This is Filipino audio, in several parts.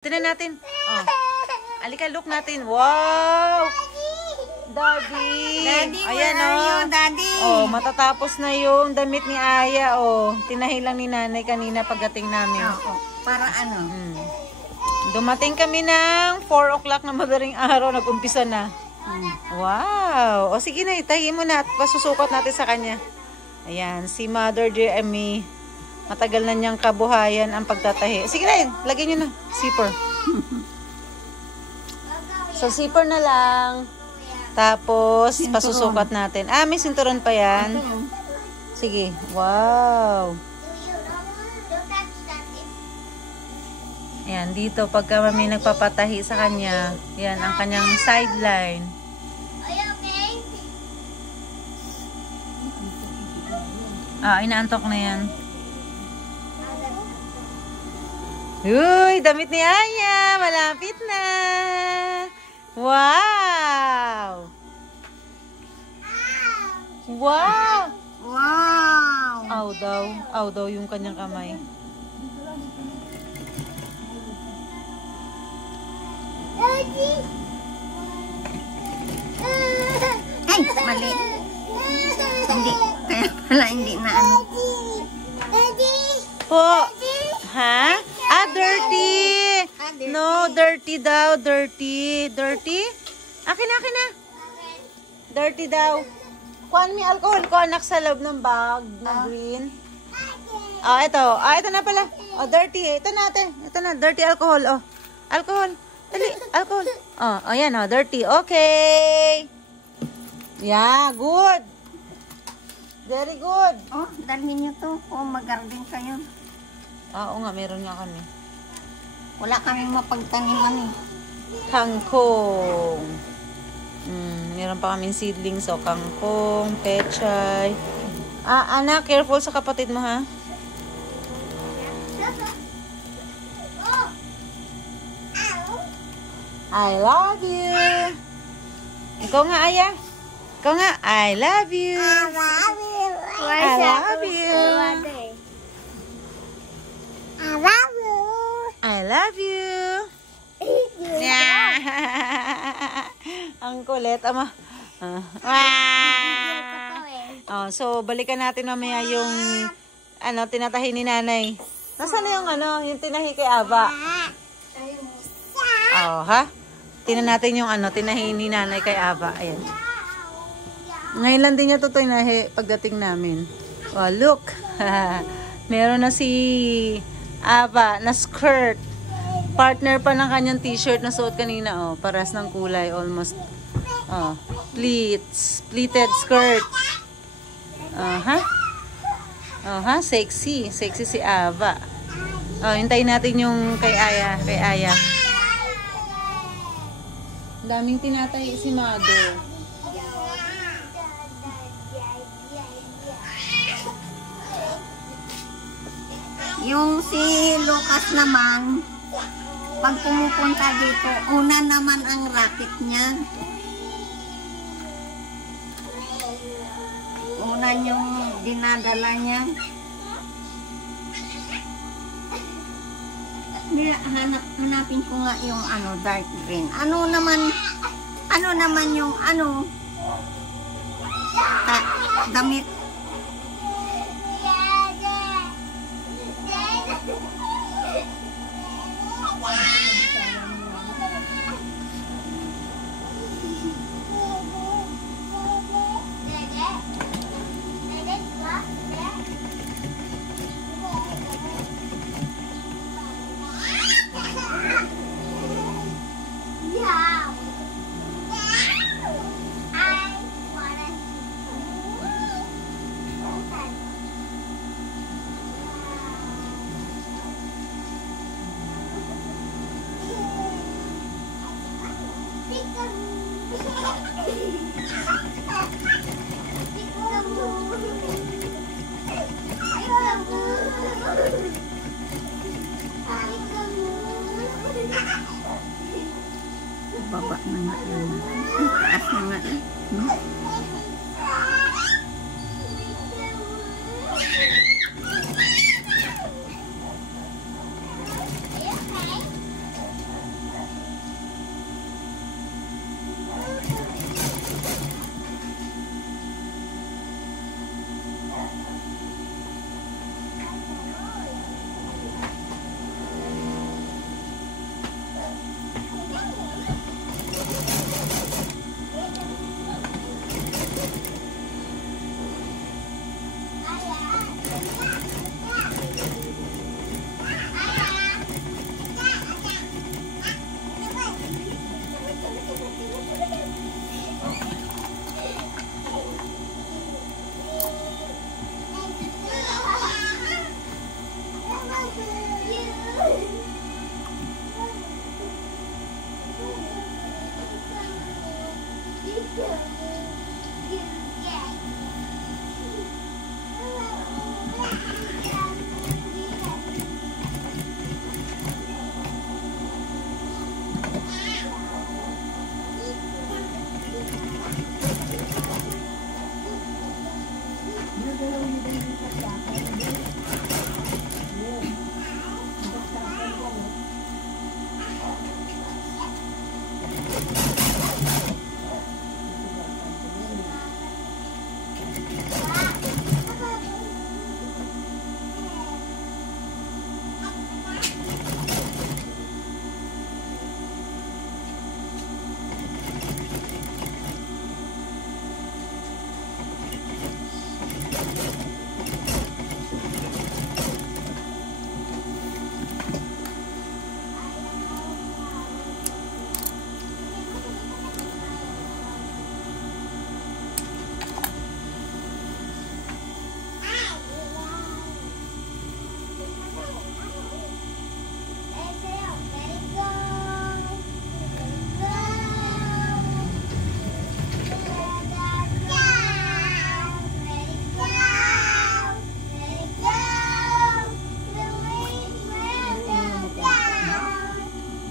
Tignan natin. Oh. Alika, look natin. Wow! Daddy! Daddy, ayan, where are you, Daddy? Oh, matatapos na yung damit ni Aya. Oh, tinahi lang ni Nanay kanina pagdating namin. Oo, para ano? Dumating kami ng 4 o'clock na madaling araw. Nag-umpisa na. Wow! O sige na, itahi mo na at pasusukat natin sa kanya. Ayan, si Mother Jeremy. Matagal na niyang kabuhayan ang pagtatahi. Sige na, lagyan niyo na. Zipper. So, zipper na lang. Tapos, pasusukat natin. Ah, may sinturon pa yan. Sige. Wow. Ayan, dito, pagka may nagpapatahi sa kanya, yan, ang kanyang sideline. Ah, inaantok na yan. Uy, damit ni Aya. Malapit na. Wow. Wow. Wow! Aw daw. Aw daw yung kanyang kamay. Ay, mali. Hindi. Kaya pala hindi na ano. Po. Ha? Ah, dirty. No, dirty daw. Dirty. Dirty? Akin na, akin na. Dirty daw. Kuhan mi alcohol ko, anak, sa loob ng bag na green. Ah, ito. Ah, ito na pala. Oh, dirty. Ito natin. Ito na, dirty alcohol. Oh, alcohol. Dali, alcohol. Oh, ayan, oh, dirty. Okay. Yeah, good. Very good. Oh, dalhin niyo to. Oh, mag-garden kayo. Ah, oo nga, meron nga kami. Wala kami mapagtaniman eh. Kangkong. Meron pa kaming seedlings. So, kangkong, pechay. Ah, anak, careful sa kapatid mo, ha? I love you. Ikaw nga, Aya. Ikaw nga, I love you. I love you. I love you. I love you. Yeah. Ang kulit, ama. Oh, so balikan natin mamaya yung ano tinatahi ni Nanay. Nasaan na yung ano, yung tinahi kay Aba? Oh, ha? Tingnan natin yung ano tinahi ni Nanay kay Aba. Ayan. Ngayon lang din niya to tinahi pagdating namin. Oh, look. Meron na si Aba na skirt. Partner pa ng kanyang t-shirt na suot kanina, oh. Paras ng kulay, almost. Oh, pleats. Pleated skirt. Sexy. Sexy si Ava. Oh, hintayin natin yung kay Aya. Kay Aya. Daming tinatahi si Mother. Yung si Lucas naman, pag pumupunta dito, una naman ang racket niya. Una yung dinadala niya. Hanapin ko nga yung ano, dark green. Ano naman yung ano, damit. Baba na nga yun. Taas na nga eh.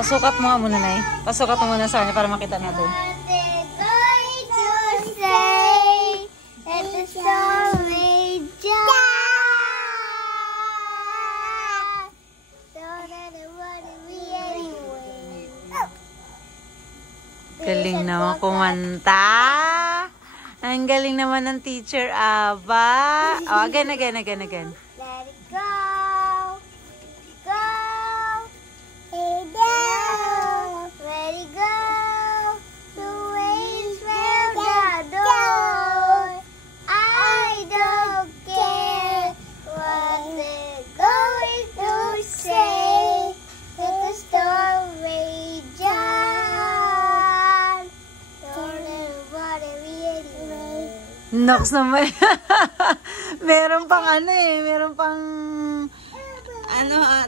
Pasukat mo nga muna, Nay. Pasukat mo muna sa kanya para makita natin. Galing naman kumanta. Ang galing naman ng teacher, Aba. Oh, again. Let it go. Go. Let it go. Let it go. The waves will the door. I don't care what they're going to say. Let the storm rage on. Don't everybody really. Nox naman. Meron pang meron pang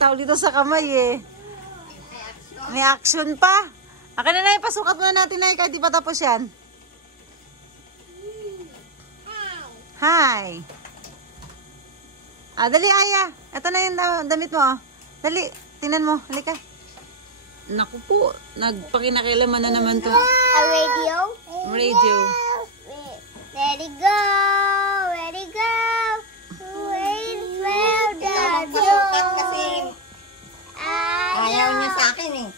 tawag dito sa kamay eh. May action pa. Akin na, Nay, pasukat muna natin, Nay, kahit di pa tapos yan. Hi. Dali, Aya. Ito na yung damit mo. Dali, tingnan mo. Halika. Naku po, nagpakinakilaman na naman to. A radio? Radio. Let it go, let it go. Waves will the door. Ayaw niya sa akin eh.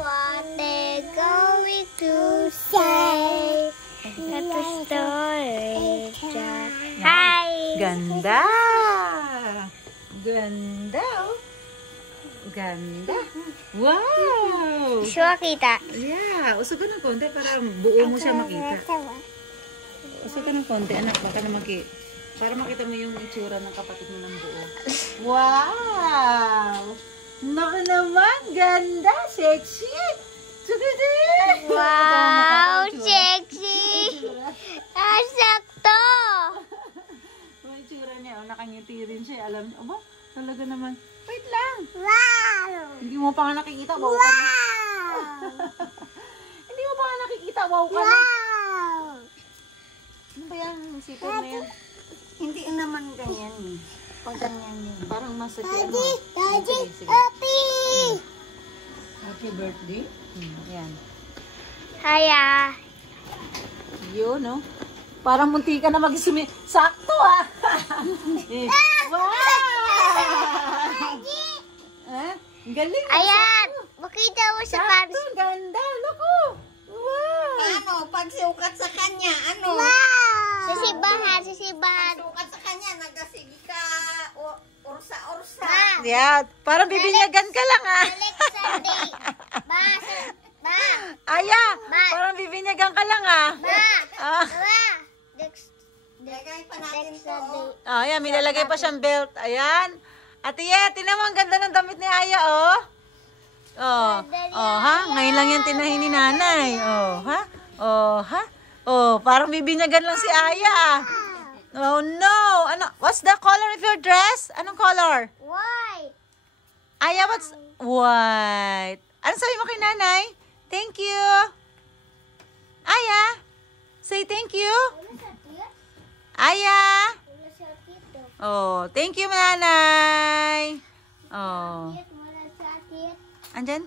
What they're going to say. Let the story just. Hi. Ganda. Ganda. Ganda. Wow. Gusto makita? Yeah. Usog ka ng konti para buo mo siya makita. Usog ka ng konti, anak. Baka na para makita mo yung itsura ng kapatid mo ng buo. Wow. Naku naman. Ganda. Sexy. Sugudi. Wow, sexy. Sakto. Yung itsura niya. Nakangiti rin siya. Alam niyo. Aba, talaga naman. Wait lang. Wow. Hindi mo pa nga nakikita. Wow ka na. Hindi mo pa nga nakikita. Wow ka na. Wow. Ano ba yan? Sipon na yan? Hindi naman ganyan eh. Pag ganyan yun. Parang masakit. Daddy, Daddy, Sige. Happy. Happy birthday. Yan. Hiya. Yun, no? Parang munti ka na mag-sumi. Sakto, ah! Eh, wow! Eh? Galing. Ayan. Makita mo sa Sakto, pants. ganda. Naku! Wow! Ano? Pagsukat sa kanya, ano? Wow. Sa sibahan. Pagsukat sa kanya, nagasigi ka orsa-orsa. Ma. Yeah, parang bibinyagan ka lang, ah. Next Sunday. Ma. Aya, Ma. parang bibinyagan ka lang, ah. Ah. Next Lagay pa natin to. Sunday. Ayan, may lalagay pa siyang belt. Ayan. Ate Ye, tinan mo ang ganda ng damit ni Aya, oh. Oh, ha? Ngayon lang yan tinahin ni nanay. Oh, ha? Oh, ha? Oh, parang bibinyagan lang si Aya, ah. Oh, no. Ano? What's the color of your dress? Anong color? Why? Aya, what's white? Ano sabi mo kay nanay? Thank you. Aya. Say thank you. Wala sakit. Aya. Wala sakit daw. Oh, thank you, nanay. Oh. Wala sakit. Andyan?